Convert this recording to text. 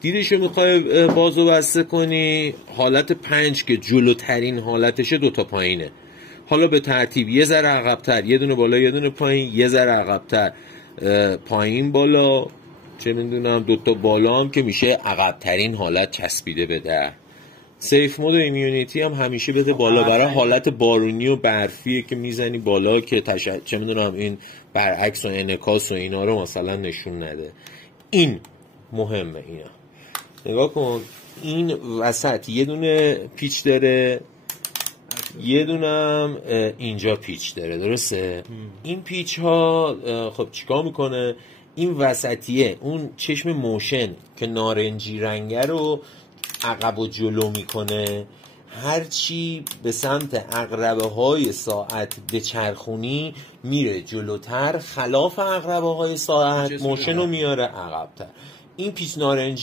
دیدشو میخوای بازو بسته کنی، حالت 5 که جلوترین حالتشه 2 تا پایینه. حالا به ترتیب یه ذره عقب‌تر، یه دونه بالا یه دونه پایین، یه ذره عقب‌تر پایین بالا، چه میدونم 2 تا بالا هم که میشه عقب‌ترین حالت چسبیده به در. سیف مود و ایمیونیتی هم همیشه بده بالا، برای حالت بارونی و برفیه که میزنی بالا که چه میدونم این برعکس و انعکاس و اینا رو مثلا نشون نده. این مهمه. اینا نگاه کن، این وسط یه دونه پیچ داره، یه دونه هم اینجا پیچ داره، درسته؟ این پیچ ها خب چیکار میکنه؟ این وسطیه اون چشم موشن که نارنجی رنگه رو عقب و جلو میکنه، هرچی به سمت عقربه های ساعت به چرخونی میره جلوتر، خلاف عقربه های ساعت موشن رو میاره عقبتر. این پیچ نارنجی